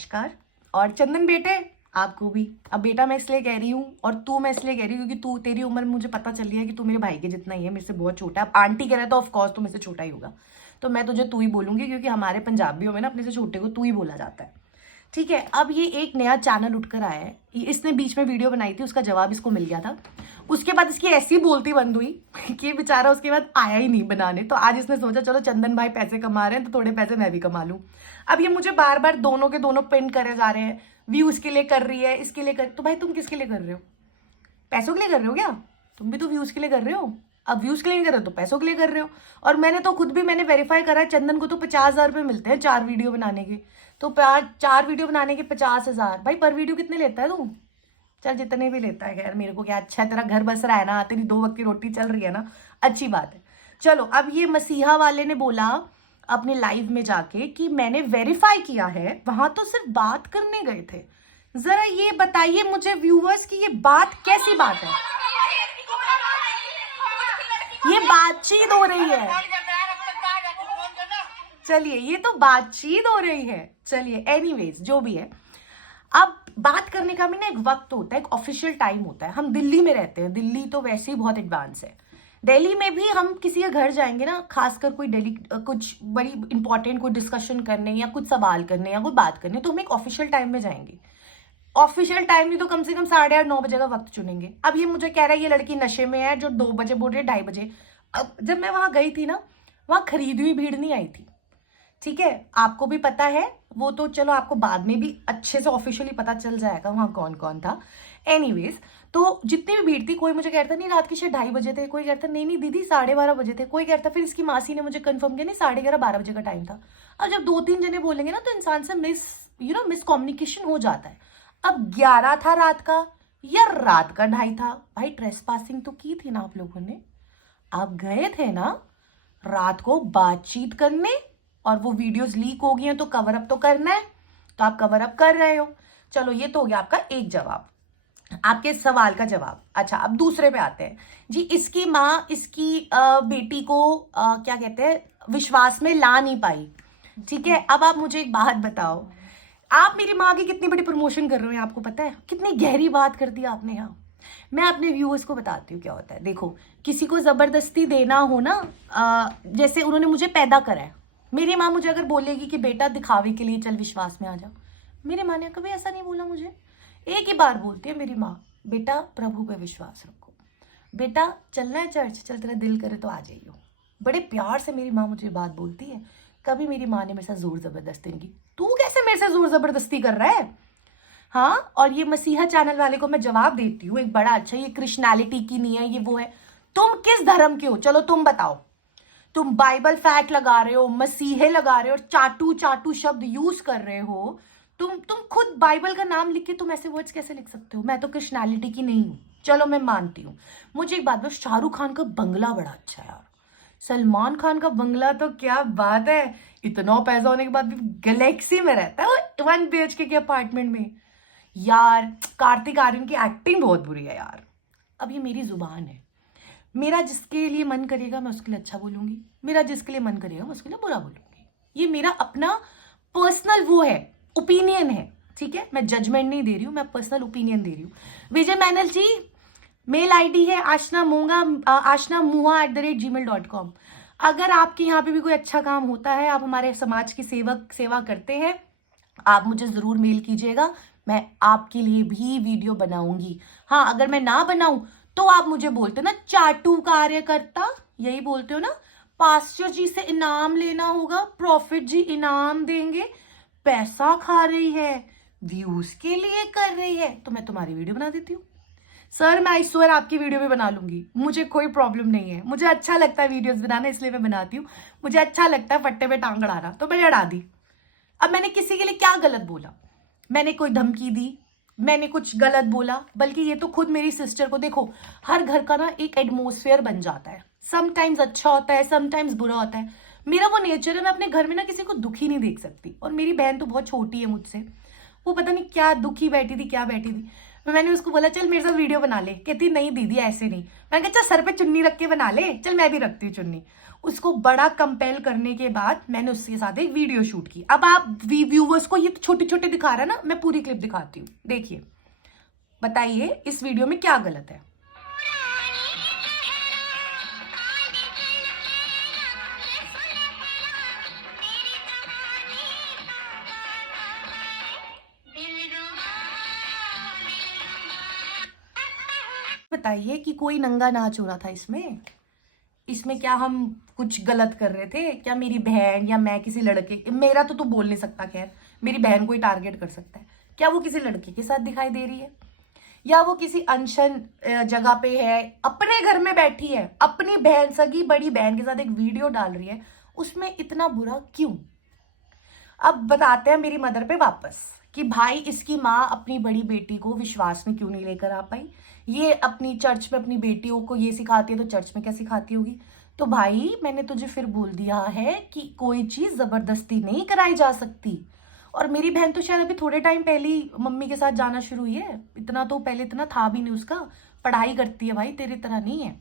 नमस्कार। और चंदन बेटे, आपको भी। अब बेटा मैं इसलिए कह रही हूँ और तू मैं इसलिए कह रही हूँ क्योंकि तू, तेरी उम्र मुझे पता चल रही है कि तू मेरे भाई के जितना ही है, मेरे से बहुत छोटा है। अब आंटी कह रहा है तो ऑफकोर्स तू मेरे से छोटा ही होगा, तो मैं तुझे तू ही बोलूंगी क्योंकि हमारे पंजाबियों में ना अपने से छोटे को तू ही बोला जाता है। ठीक है। अब ये एक नया चैनल उठकर आया है, इसने बीच में वीडियो बनाई थी, उसका जवाब इसको मिल गया था। उसके बाद इसकी ऐसी बोलती बंद हुई कि बेचारा उसके बाद आया ही नहीं बनाने। तो आज इसने सोचा चलो चंदन भाई पैसे कमा रहे हैं तो थोड़े पैसे मैं भी कमा लूं। अब ये मुझे बार बार दोनों के दोनों पिन करे जा रहे हैं, व्यूज के लिए कर रही है, इसके लिए कर। तो भाई तुम किसके लिए कर रहे हो? पैसों के लिए कर रहे हो क्या? तुम भी तो व्यूज के लिए कर रहे हो। अब व्यूज के लिए नहीं कर रहे हो तो पैसों के लिए कर रहे हो। और मैंने तो खुद भी मैंने वेरीफाई करा है, चंदन को तो 50,000 रुपये मिलते हैं 4 वीडियो बनाने के। तो 4 वीडियो बनाने के 50,000। भाई पर वीडियो कितने लेता है तू? चल जितने भी लेता है, खैर मेरे को क्या, अच्छा तेरा घर बस रहा है ना, तेरी 2 वक्त की रोटी चल रही है ना, अच्छी बात है। चलो, अब ये मसीहा वाले ने बोला अपने लाइव में जाके कि मैंने वेरीफाई किया है, वहां तो सिर्फ बात करने गए थे। जरा ये बताइए मुझे व्यूअर्स की ये बात कैसी बात है? ये बातचीत हो रही है। चलिए, ये तो बातचीत हो रही है। चलिए, एनीवेज जो भी है, अब बात करने का भी ना एक वक्त होता है, एक ऑफिशियल टाइम होता है। हम दिल्ली में रहते हैं, दिल्ली तो वैसे ही बहुत एडवांस है। दिल्ली में भी हम किसी के घर जाएंगे ना, खासकर कोई दिल्ली कुछ बड़ी इंपॉर्टेंट कोई डिस्कशन करने या कुछ सवाल करने या कोई बात करने, तो हम एक ऑफिशियल टाइम में जाएंगे। ऑफिशियल टाइम नहीं तो कम से कम 8:30-9 बजे का वक्त चुनेंगे। अब ये मुझे कह रहा है ये लड़की नशे में है जो 2 बजे बोल रही है 2:30 बजे। अब जब मैं वहां गई थी ना, वहां खरीदी हुई भीड़ नहीं आई थी। ठीक है, आपको भी पता है, वो तो चलो आपको बाद में भी अच्छे से ऑफिशियली पता चल जाएगा वहां कौन कौन था। एनीवेज, तो जितनी भी भीड़ थी, कोई मुझे कहता नहीं रात के शायद 2:30 बजे थे, कोई कहता नहीं नहीं दीदी 12:30 बजे थे, कोई कहता, फिर इसकी मासी ने मुझे कंफर्म किया नहीं 11:30-12 बजे का टाइम था। अब जब 2-3 जने बोलेंगे ना तो इंसान से मिस कम्युनिकेशन हो जाता है। अब 11 था रात का या रात का 2:30 था? भाई ट्रेस पासिंग तो की थी ना आप लोगों ने। आप गए थे ना रात को बातचीत करने, और वो वीडियोस लीक हो गई हैं तो कवर अप तो करना है, तो आप कवर अप कर रहे हो। चलो, ये तो हो गया आपका एक जवाब, आपके सवाल का जवाब। अच्छा, अब दूसरे पे आते हैं जी। इसकी माँ इसकी बेटी को क्या कहते हैं, विश्वास में ला नहीं पाई। ठीक है, अब आप मुझे एक बात बताओ, आप मेरी माँ की कितनी बड़ी प्रमोशन कर रहे हो, आपको पता है? कितनी गहरी बात कर दी आपने यहाँ। मैं अपने व्यूअर्स को बताती हूँ क्या होता है। देखो, किसी को जबरदस्ती देना हो ना, जैसे उन्होंने मुझे पैदा करा है, मेरी माँ मुझे अगर बोलेगी कि बेटा दिखावे के लिए चल विश्वास में आ जा, मेरी माँ ने कभी ऐसा नहीं बोला मुझे। एक ही बार बोलती है मेरी माँ, बेटा प्रभु पे विश्वास रखो, बेटा चलना है चर्च, चल तेरा दिल करे तो आ जाइयो। बड़े प्यार से मेरी माँ मुझे बात बोलती है। कभी मेरी माँ ने मेरे साथ जोर जबरदस्ती नहीं की। तू कैसे मेरे से जोर जबरदस्ती कर रहा है? हाँ, और ये मसीहा चैनल वाले को मैं जवाब देती हूँ एक बड़ा अच्छा, ये कृष्णैलिटी की नहीं है, ये वो है। तुम किस धर्म के हो? चलो तुम बताओ। तुम बाइबल फैक्ट लगा रहे हो, मसीहे लगा रहे हो, और चाटू चाटू शब्द यूज कर रहे हो। तुम खुद बाइबल का नाम लिख के तुम ऐसे वर्ड्स कैसे लिख सकते हो? मैं तो कृष्णैलिटी की नहीं हूं, चलो मैं मानती हूँ। मुझे एक बात बताओ, शाहरुख खान का बंगला बड़ा अच्छा है यार, सलमान खान का बंगला तो क्या बात है, इतना पैसा होने के बाद भी गैलेक्सी में रहता है 1 BHK के अपार्टमेंट में। यार कार्तिक आर्यन की एक्टिंग बहुत बुरी है यार। अब ये मेरी जुबान है, मेरा जिसके लिए मन करेगा मैं उसके लिए अच्छा बोलूंगी, मेरा जिसके लिए मन करेगा मैं उसके लिए बुरा बोलूंगी। ये मेरा अपना पर्सनल वो है, ओपिनियन है। ठीक है, मैं जजमेंट नहीं दे रही हूँ, मैं पर्सनल ओपिनियन दे रही हूँ। विजय मैनल जी, मेल आईडी है ashnamuha@gmail.com। अगर आपके यहाँ पे भी कोई अच्छा काम होता है, आप हमारे समाज की सेवा करते हैं, आप मुझे जरूर मेल कीजिएगा, मैं आपके लिए भी वीडियो बनाऊंगी। हाँ, अगर मैं ना बनाऊं तो आप मुझे बोलते हो ना चाटू कार्यकर्ता, यही बोलते हो ना, पास्टर जी से इनाम लेना होगा, प्रॉफिट जी इनाम देंगे, पैसा खा रही है, व्यूज के लिए कर रही है, तो मैं तुम्हारी वीडियो बना देती हूँ। सर मैं ईश्वर आपकी वीडियो भी बना लूंगी, मुझे कोई प्रॉब्लम नहीं है। मुझे अच्छा लगता है वीडियोस बनाना, इसलिए मैं बनाती हूँ। मुझे अच्छा लगता है फट्टे पे टांग अड़ाना, तो मैंने अड़ा दी। अब मैंने किसी के लिए क्या गलत बोला? मैंने कोई धमकी दी, मैंने कुछ गलत बोला? बल्कि ये तो खुद मेरी सिस्टर को, देखो हर घर का ना एक एटमोसफेयर बन जाता है, समटाइम्स अच्छा होता है, समटाइम्स बुरा होता है। मेरा वो नेचर है, मैं अपने घर में ना किसी को दुखी नहीं देख सकती। और मेरी बहन तो बहुत छोटी है मुझसे, वो पता नहीं क्या दुखी बैठी थी, क्या बैठी थी। मैंने उसको बोला चल मेरे साथ वीडियो बना ले, कहती नहीं दीदी ऐसे नहीं। मैंने कहा चल सर पे चुन्नी रख के बना ले, चल मैं भी रखती हूँ चुन्नी। उसको बड़ा कंपेल करने के बाद मैंने उसके साथ एक वीडियो शूट की। अब आप व्यूवर्स को ये छोटे छोटे दिखा रहा है ना, मैं पूरी क्लिप दिखाती हूँ, देखिए, बताइए इस वीडियो में क्या गलत है। बताइए कि कोई नंगा नाच हो रहा था इसमें? इसमें क्या हम कुछ गलत कर रहे थे क्या? मेरी बहन या मैं किसी लड़के, मेरा तो तू बोल नहीं सकता, खैर मेरी बहन को ही टारगेट कर सकता है क्या? वो किसी लड़के के साथ दिखाई दे रही है, या वो किसी अनशन जगह पे है, अपने घर में बैठी है, अपनी बहन, सगी बड़ी बहन के साथ एक वीडियो डाल रही है, उसमें इतना बुरा क्यों? अब बताते हैं मेरी मदर पे वापस कि भाई इसकी माँ अपनी बड़ी बेटी को विश्वास में क्यों नहीं लेकर आ पाई। ये अपनी चर्च में अपनी बेटियों को ये सिखाती है तो चर्च में क्या सिखाती होगी? तो भाई मैंने तुझे फिर बोल दिया है कि कोई चीज जबरदस्ती नहीं कराई जा सकती। और मेरी बहन तो शायद अभी थोड़े टाइम पहले ही मम्मी के साथ जाना शुरू हुई है, इतना तो पहले इतना था भी नहीं उसका। पढ़ाई करती है भाई, तेरी तरह नहीं है।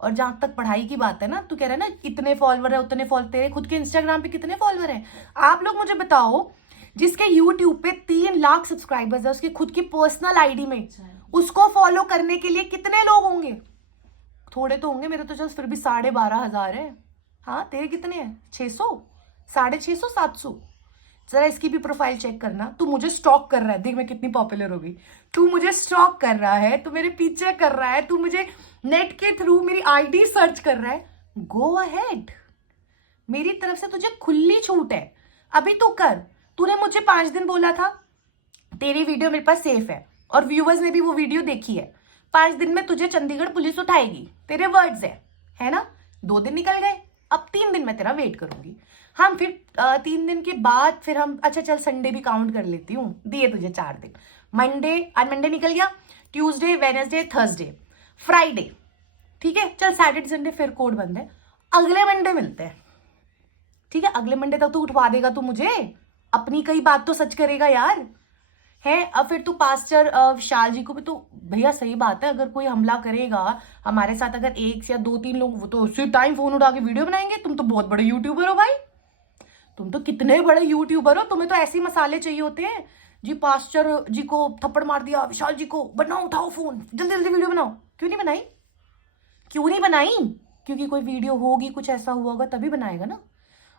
और जहां तक पढ़ाई की बात है ना, तू कह रहा है ना कितने फॉलोवर है उतने फॉलोवर, तेरे खुद के इंस्टाग्राम पे कितने फॉलोवर है? आप लोग मुझे बताओ, जिसके यूट्यूब पे 3 लाख सब्सक्राइबर्स है, उसकी खुद की पर्सनल आईडी में, उसको फॉलो करने के लिए कितने लोग होंगे? थोड़े तो होंगे, मेरे तो चल फिर भी 12,500 है। हाँ तेरे कितने हैं? 600, 650, 700? जरा इसकी भी प्रोफाइल चेक करना। तू मुझे स्टॉक कर रहा है, देख मैं कितनी पॉपुलर हो गई। तू मुझे स्टॉक कर रहा है, तू मेरे पीछे कर रहा है, तू मुझे नेट के थ्रू मेरी आईडी सर्च कर रहा है। गो अहेड, मेरी तरफ से तुझे खुली छूट है, अभी तू कर। तूने मुझे 5 दिन बोला था तेरी वीडियो मेरे पास सेफ है, और व्यूवर्स ने भी वो वीडियो देखी है। 5 दिन में तुझे चंडीगढ़ पुलिस उठाएगी, तेरे वर्ड्स है ना? 2 दिन निकल गए, अब 3 दिन मैं तेरा वेट करूंगी। हम फिर 3 दिन के बाद फिर हम, अच्छा चल संडे भी काउंट कर लेती हूँ, दिए तुझे 4 दिन। मंडे, आज मंडे निकल गया, ट्यूसडे, वेडनेसडे, थर्सडे, फ्राइडे, ठीक है, चल सैटरडे संडे फिर कोड बंद है। अगले मंडे मिलते हैं, ठीक है? अगले मंडे तक तू उठवा देगा तू मुझे, अपनी कई बात तो सच करेगा यार, है? अब फिर तू पास्टर विशाल जी को भी तो, भैया सही बात है, अगर कोई हमला करेगा हमारे साथ, अगर 1 या 2-3 लोग, वो तो उसी टाइम फोन उठा के वीडियो बनाएंगे। तुम तो बहुत बड़े यूट्यूबर हो भाई, तुम तो कितने बड़े यूट्यूबर हो, तुम्हें तो ऐसे ही मसाले चाहिए होते हैं जी। पास्टर जी को थप्पड़ मार दिया, विशाल जी को, बनाओ उठाओ फोन, जल्दी जल्दी वीडियो बनाओ। क्यों नहीं बनाई? क्यों नहीं बनाई? क्योंकि कोई वीडियो होगी, कुछ ऐसा हुआ होगा तभी बनाएगा ना।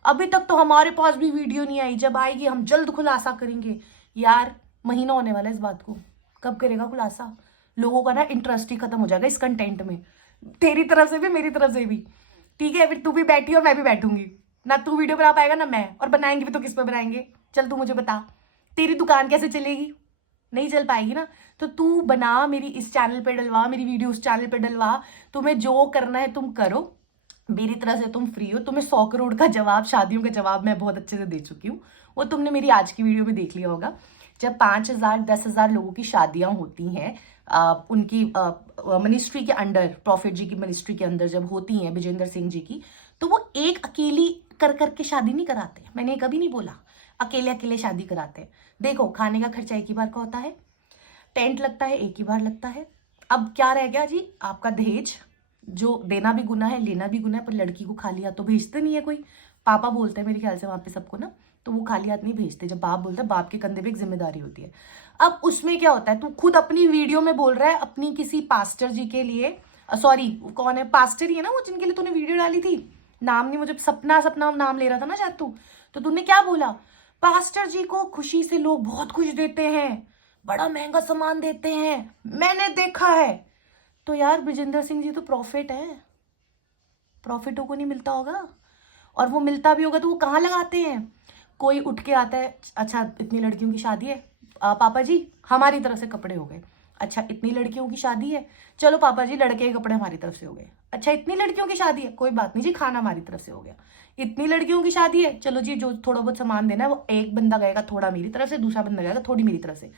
अभी तक तो हमारे पास भी वीडियो नहीं आई, जब आएगी हम जल्द खुलासा करेंगे। यार महीना होने वाला है इस बात को, कब करेगा खुलासा? लोगों का ना इंटरेस्ट ही खत्म हो जाएगा इस कंटेंट में, तेरी तरफ से भी मेरी तरफ से भी, ठीक है? फिर तू भी बैठी और मैं भी बैठूंगी ना, तू वीडियो बना पाएगा ना मैं, और बनाएंगे भी तो किस पे बनाएंगे? चल तू मुझे बता, तेरी दुकान कैसे चलेगी? नहीं चल पाएगी ना। तो तू बना, मेरी इस चैनल पे डलवा, मेरी वीडियो उस चैनल पे डलवा, तुम्हें जो करना है तुम करो, मेरी तरह से तुम फ्री हो। तुम्हें 100 करोड़ का जवाब, शादियों का जवाब मैं बहुत अच्छे से दे चुकी हूँ, वो तुमने मेरी आज की वीडियो में देख लिया होगा। जब 5,000 10,000 लोगों की शादियां होती हैं उनकी मिनिस्ट्री के अंडर, प्रॉफिट जी की मिनिस्ट्री के अंदर जब होती हैं, विजेंद्र सिंह जी की, तो वो एक अकेली कर करके शादी नहीं कराते। मैंने कभी नहीं बोला अकेले अकेले शादी कराते हैं। देखो खाने का खर्चा एक ही बार का होता है, टेंट लगता है एक ही बार लगता है। अब क्या रह गया जी? आपका दहेज, जो देना भी गुनाह है, लेना भी गुनाह है, पर लड़की को खाली हाथ तो भेजते नहीं है कोई। पापा बोलते हैं मेरे ख्याल से वहां पे सबको ना, तो वो खाली हाथ नहीं भेजते। जब बाप बोलता है, बाप के कंधे पे एक जिम्मेदारी होती है। अब उसमें क्या होता है, तू खुद अपनी वीडियो में बोल रहा है अपनी किसी पास्टर जी के लिए, सॉरी कौन है पास्टर ही है ना वो जिनके लिए तूने वीडियो डाली थी, नाम नहीं मुझे, सपना सपना नाम ले रहा था ना शायद तू। तो तूने क्या बोला, पास्टर जी को खुशी से लोग बहुत खुश देते हैं, बड़ा महंगा सामान देते हैं, मैंने देखा है। तो यार विजेंद्र सिंह जी तो प्रॉफिट है, प्रॉफिटों को नहीं मिलता होगा, और वो मिलता भी होगा तो वो कहाँ लगाते हैं? कोई उठ के आता है, अच्छा इतनी लड़कियों की शादी है, पापा जी हमारी तरफ से कपड़े हो गए। अच्छा इतनी लड़कियों की शादी है, चलो पापा जी लड़के के कपड़े हमारी तरफ से हो गए। अच्छा इतनी लड़कियों की शादी है, कोई बात नहीं जी खाना हमारी तरफ से हो गया। इतनी लड़कियों की शादी है, चलो जी जो थोड़ा बहुत सामान देना है वो एक बंदा गएगा थोड़ा मेरी तरफ से, दूसरा बंदा गएगा थोड़ी मेरी तरफ से।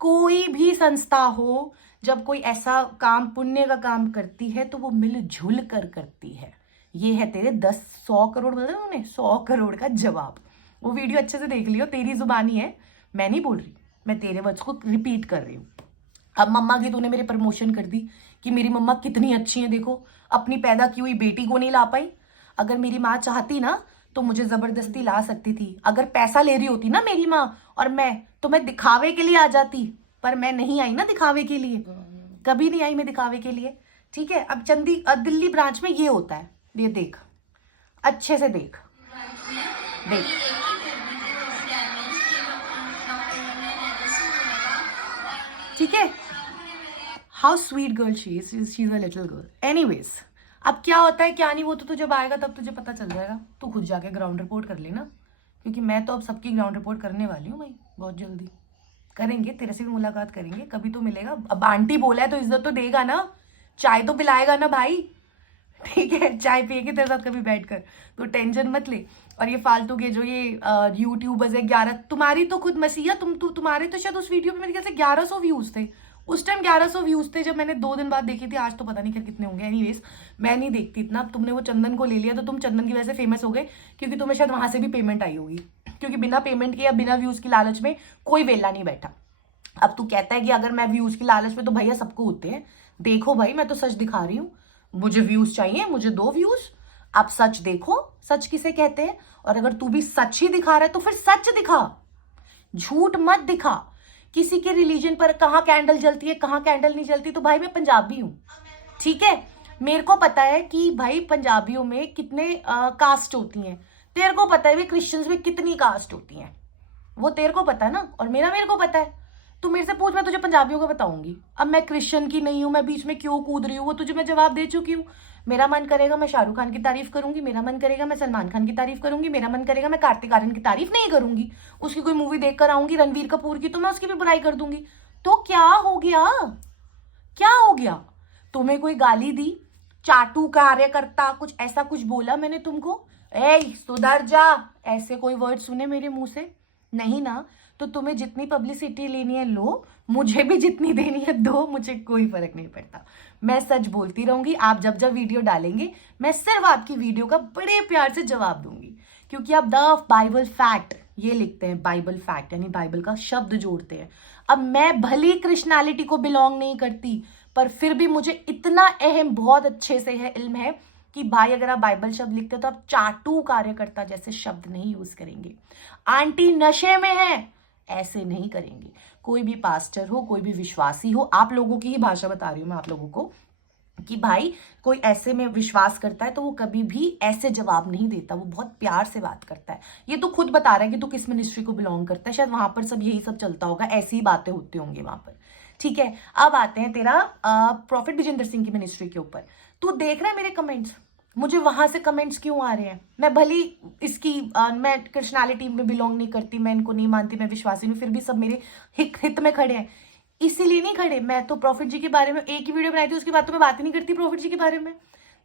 कोई भी संस्था हो, जब कोई ऐसा काम पुण्य का काम करती है तो वो मिलजुल कर करती है। ये है तेरे 100 करोड़, बोल रहे उन्होंने 100 करोड़ का जवाब। वो वीडियो अच्छे से देख लियो, तेरी जुबानी है, मैं नहीं बोल रही, मैं तेरे वर्ड्स को रिपीट कर रही हूँ। अब मम्मा की तूने मेरे प्रमोशन कर दी कि मेरी मम्मा कितनी अच्छी है, देखो अपनी पैदा की हुई बेटी को नहीं ला पाई। अगर मेरी माँ चाहती ना तो मुझे जबरदस्ती ला सकती थी। अगर पैसा ले रही होती ना मेरी माँ और मैं, तो मैं दिखावे के लिए आ जाती, पर मैं नहीं आई ना दिखावे के लिए, कभी नहीं आई मैं दिखावे के लिए। ठीक है, अब दिल्ली ब्रांच में ये होता है, ये देख अच्छे से देख देख। ठीक है, how sweet girl she is a little girl. Anyways, अब क्या होता है क्या नहीं वो तो जब आएगा तब तुझे पता चल जाएगा। तू खुद जाके ग्राउंड रिपोर्ट कर लेना, क्योंकि मैं तो अब सबकी ग्राउंड रिपोर्ट करने वाली हूँ भाई, बहुत जल्दी करेंगे, तेरे से भी मुलाकात करेंगे, कभी तो मिलेगा। अब आंटी बोला है तो इज्जत तो देगा ना, चाय तो पिलाएगा ना भाई। ठीक है, चाय पिएगी तेरे साथ कभी बैठकर, तो टेंशन मत ले। और ये फालतू के जो ये यूट्यूबर्स है 11, तुम्हारी तो खुद मसीहा, तुम्हारे तो शायद उस वीडियो पे मेरे ख्याल से 1100 व्यूज थे उस टाइम, 1100 व्यूज थे जब मैंने 2 दिन बाद देखी थी। आज तो पता नहीं क्या कितने होंगे। एनीवेज, मैं नहीं देखती इतना। तुमने वो चंदन को ले लिया तो तुम चंदन की वजह से फेमस हो गए, क्योंकि तुम्हें शायद वहां से भी पेमेंट आई होगी, क्योंकि बिना पेमेंट के या बिना व्यूज की लालच में कोई वेला नहीं बैठा। अब तू कहता है कि अगर मैं व्यूज की लालच में, तो भैया सबको होते हैं। देखो भाई, मैं तो सच दिखा रही हूँ, मुझे व्यूज चाहिए, मुझे 2 व्यूज। आप सच देखो, सच किसे कहते हैं। और अगर तू भी सच ही दिखा रहा है तो फिर सच दिखा, झूठ मत दिखा। किसी के रिलीजन पर कहाँ कैंडल जलती है कहाँ कैंडल नहीं जलती, तो भाई मैं पंजाबी हूँ, ठीक है, मेरे को पता है कि भाई पंजाबियों में कितने कास्ट होती हैं। तेरे को पता है भी क्रिश्चियंस में कितनी कास्ट होती हैं, वो तेरे को पता है ना, और मेरे को पता है। तू मेरे से पूछ, मैं तुझे पंजाबियों का बताऊंगी। अब मैं क्रिश्चियन की नहीं हूं, मैं बीच में क्यों कूद रही हूँ वो तुझे मैं जवाब दे चुकी हूँ। मेरा मन करेगा मैं शाहरुख खान की तारीफ करूंगी, मेरा मन करेगा मैं सलमान खान की तारीफ करूंगी, मेरा मन करेगा मैं कार्तिक आर्यन की तारीफ नहीं करूंगी। उसकी कोई मूवी देखकर आऊंगी रणवीर कपूर की, तो मैं उसकी भी बुराई कर दूंगी। तो क्या हो गया, क्या हो गया? तुम्हें कोई गाली दी, चाटू कार्यकर्ता, कुछ ऐसा कुछ बोला मैंने तुमको? ए सुधर जा, ऐसे कोई वर्ड सुने मेरे मुंह से? नहीं ना, तो तुम्हें जितनी पब्लिसिटी लेनी है लो, मुझे भी जितनी देनी है दो, मुझे कोई फर्क नहीं पड़ता। मैं सच बोलती रहूंगी। आप जब जब वीडियो डालेंगे मैं सिर्फ आपकी वीडियो का बड़े प्यार से जवाब दूंगी, क्योंकि आप द बाइबल फैक्ट ये लिखते हैं, बाइबल फैक्ट यानी बाइबल का शब्द जोड़ते हैं। अब मैं भली कृष्णालिटी को बिलोंग नहीं करती, पर फिर भी मुझे इतना अहम बहुत अच्छे से है इल्म है कि भाई अगर आप बाइबल शब्द लिखते हो तो आप चाटू कार्यकर्ता जैसे शब्द नहीं यूज करेंगे। आंटी नशे में है ऐसे नहीं करेंगे। कोई भी पास्टर हो, कोई भी विश्वासी हो, आप लोगों की ही भाषा बता रही हूं मैं आप लोगों को, कि भाई कोई ऐसे में विश्वास करता है तो वो कभी भी ऐसे जवाब नहीं देता, वो बहुत प्यार से बात करता है। ये तो खुद बता रहा है कि तू किस मिनिस्ट्री को बिलोंग करता है, शायद वहां पर सब यही सब चलता होगा, ऐसी ही बातें होती होंगी वहां पर। ठीक है, अब आते हैं तेरा प्रॉफिट विजेंद्र सिंह की मिनिस्ट्री के ऊपर। तू देख रहा है मेरे कमेंट्स, मुझे वहां से कमेंट्स क्यों आ रहे हैं? मैं भली इसकी मैं कृष्णालिटी में बिलोंग नहीं करती, मैं इनको नहीं मानती, मैं विश्वासी नहीं, फिर भी सब मेरे हित में खड़े हैं। इसीलिए नहीं खड़े, मैं तो प्रॉफिट जी के बारे में एक ही वीडियो बनाई थी, उसके बाद तो मैं बात ही नहीं करती प्रॉफिट जी के बारे में,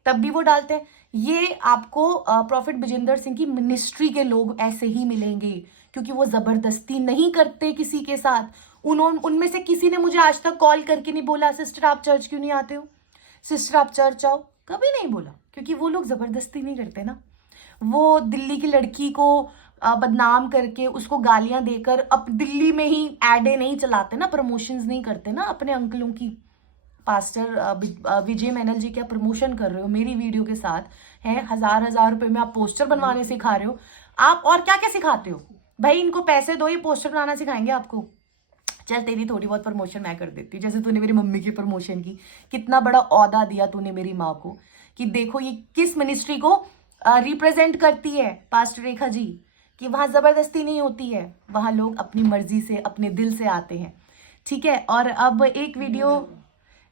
तब भी वो डालते हैं। ये आपको प्रॉफिट विजेंद्र सिंह की मिनिस्ट्री के लोग ऐसे ही मिलेंगे, क्योंकि वो जबरदस्ती नहीं करते किसी के साथ। उनमें से किसी ने मुझे आज तक कॉल करके नहीं बोला सिस्टर आप चर्च क्यों नहीं आते हो, सिस्टर आप चर्च आओ, कभी नहीं बोला, क्योंकि वो लोग जबरदस्ती नहीं करते ना। वो दिल्ली की लड़की को बदनाम करके उसको गालियां देकर अब दिल्ली में ही एडे नहीं चलाते ना, प्रमोशंस नहीं करते ना अपने अंकलों की। पास्टर विजय मैनल जी क्या प्रमोशन कर रहे हो मेरी वीडियो के साथ, है 1000 रुपए में आप पोस्टर बनवाने सिखा रहे हो। आप और क्या क्या सिखाते हो भाई? इनको पैसे दो, ये पोस्टर बनाना सिखाएंगे आपको। चल तेरी थोड़ी बहुत प्रमोशन मैं कर देती हूँ, जैसे तूने मेरी मम्मी की प्रमोशन की, कितना बड़ा औहदा दिया तूने मेरी माँ को कि देखो ये किस मिनिस्ट्री को रिप्रेजेंट करती है, पास्टर रेखा जी, कि वहां जबरदस्ती नहीं होती है, वहां लोग अपनी मर्जी से अपने दिल से आते हैं। ठीक है, और अब एक वीडियो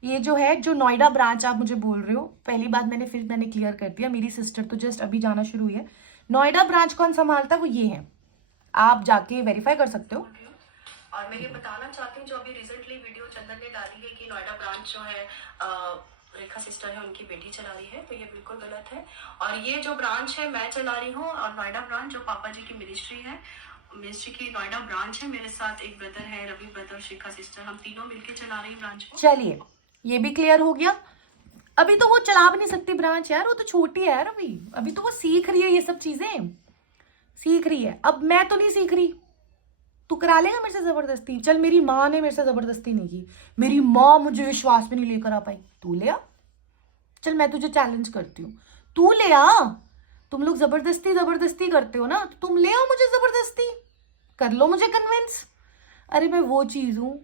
ये जो है, जो नोएडा ब्रांच आप मुझे बोल रहे हो, पहली बात मैंने क्लियर कर दिया, मेरी सिस्टर तो जस्ट अभी जाना शुरू हुई है। नोएडा ब्रांच कौन संभालता है वो ये है, आप जाके वेरीफाई कर सकते हो। और मैं ये बताना चाहती हूँ, जो अभी रिसेंटली वीडियो चंदन ने डाली है कि नोएडा ब्रांच जो है रेखा सिस्टर है उनकी बेटी चला रही है, तो ये बिल्कुल गलत है। और ये जो ब्रांच है मैं चला रही हूँ, और नोएडा ब्रांच जो पापा जी की मिनिस्ट्री है, मिनिस्ट्री की नोएडा ब्रांच है, मेरे साथ एक ब्रदर है रवि ब्रदर, रेखा सिस्टर, हम तीनों मिलकर चला रही ब्रांच को। चलिए ये भी क्लियर हो गया। अभी तो वो चला भी नहीं सकती ब्रांच यार, वो तो छोटी है यार, अभी तो वो सीख रही है, ये सब चीजें सीख रही है। अब मैं तो नहीं सीख रही, तू करा लेगा मेरे से जबरदस्ती? चल मेरी माँ ने मेरे से जबरदस्ती नहीं की, मेरी माँ मुझे विश्वास में नहीं लेकर आ पाई, तू ले आ। चल मैं तुझे चैलेंज करती हूँ, तू ले आ। तुम लोग जबरदस्ती जबरदस्ती करते हो ना, तो तुम ले आओ मुझे जबरदस्ती, कर लो मुझे कन्विंस। अरे मैं वो चीज हूँ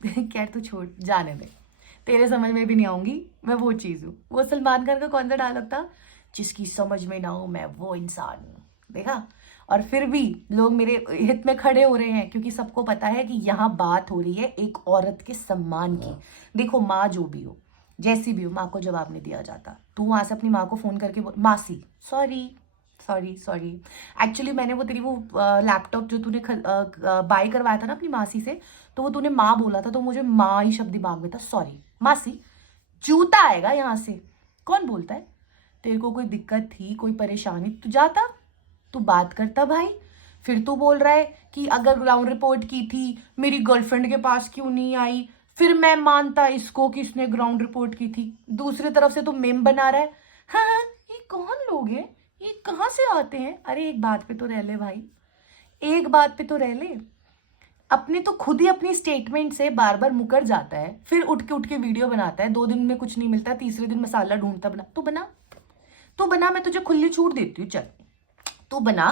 खैर तू छोड़, जाने दे, तेरे समझ में भी नहीं आऊंगी। मैं वो चीज हूँ, वो सलमान खान का कौन सा डायलॉग था, जिसकी समझ में ना हो मैं वो इंसान हूँ, देखा। और फिर भी लोग मेरे हित में खड़े हो रहे हैं, क्योंकि सबको पता है कि यहाँ बात हो रही है एक औरत के सम्मान की। देखो माँ जो भी हो, जैसी भी हो, माँ को जवाब नहीं दिया जाता। तू वहां से अपनी माँ को फोन करके बोल, मासी सॉरी सॉरी सॉरी, एक्चुअली मैंने वो तेरी वो लैपटॉप जो तूने बाय करवाया था ना अपनी मासी से, तो वो तूने माँ बोला था, तो मुझे माँ ही शब्द दिमाग में था, सॉरी मासी। जूता आएगा यहाँ से, कौन बोलता है? तेरे को कोई दिक्कत थी, कोई परेशानी, तू जाता, तू बात करता भाई। फिर तू बोल रहा है कि अगर ग्राउंड रिपोर्ट की थी मेरी गर्लफ्रेंड के पास क्यों नहीं आई, फिर मैं मानता इसको कि इसने ग्राउंड रिपोर्ट की थी। दूसरी तरफ से तो मेम बना रहा है, हाँ ये कौन लोग हैं, ये कहाँ से आते हैं? अरे एक बात पे तो रह ले भाई, एक बात पे तो रह ले। अपने तो खुद ही अपनी स्टेटमेंट से बार बार मुकर जाता है, फिर उठ के वीडियो बनाता है, 2 दिन में कुछ नहीं मिलता, तीसरे दिन मसाला ढूंढता। बना तो बना, तू बना, मैं तुझे खुली छूट देती हूँ, चल तू बना,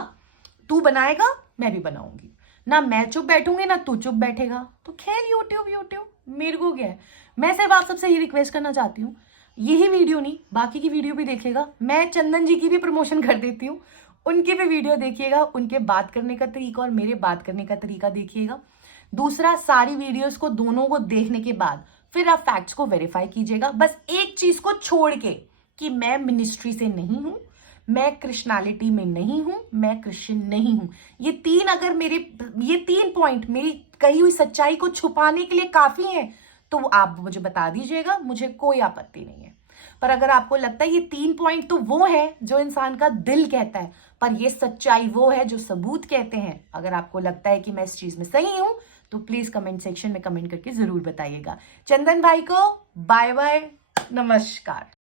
तू बनाएगा मैं भी बनाऊंगी ना, मैं चुप बैठूंगी ना तू चुप बैठेगा, तो खेल यूट्यूब यूट्यूब, मेरे को क्या है। मैं सिर्फ आप सबसे ये रिक्वेस्ट करना चाहती हूँ, यही वीडियो नहीं बाकी की वीडियो भी देखिएगा, मैं चंदन जी की भी प्रमोशन कर देती हूँ, उनकी भी वीडियो देखिएगा, उनके बात करने का तरीका और मेरे बात करने का तरीका देखिएगा। दूसरा, सारी वीडियोस को दोनों को देखने के बाद फिर आप फैक्ट्स को वेरीफाई कीजिएगा। बस एक चीज को छोड़ के कि मैं मिनिस्ट्री से नहीं हूं, मैं कृष्णालिटी में नहीं हूं, मैं क्रिश्चियन नहीं हूं, ये 3 पॉइंट मेरी कही हुई सच्चाई को छुपाने के लिए काफी हैं, तो आप मुझे बता दीजिएगा, मुझे कोई आपत्ति नहीं है। पर अगर आपको लगता है ये 3 पॉइंट तो वो है जो इंसान का दिल कहता है, पर ये सच्चाई वो है जो सबूत कहते हैं, अगर आपको लगता है कि मैं इस चीज में सही हूं, तो प्लीज कमेंट सेक्शन में कमेंट करके जरूर बताइएगा। चंदन भाई को बाय बाय, नमस्कार।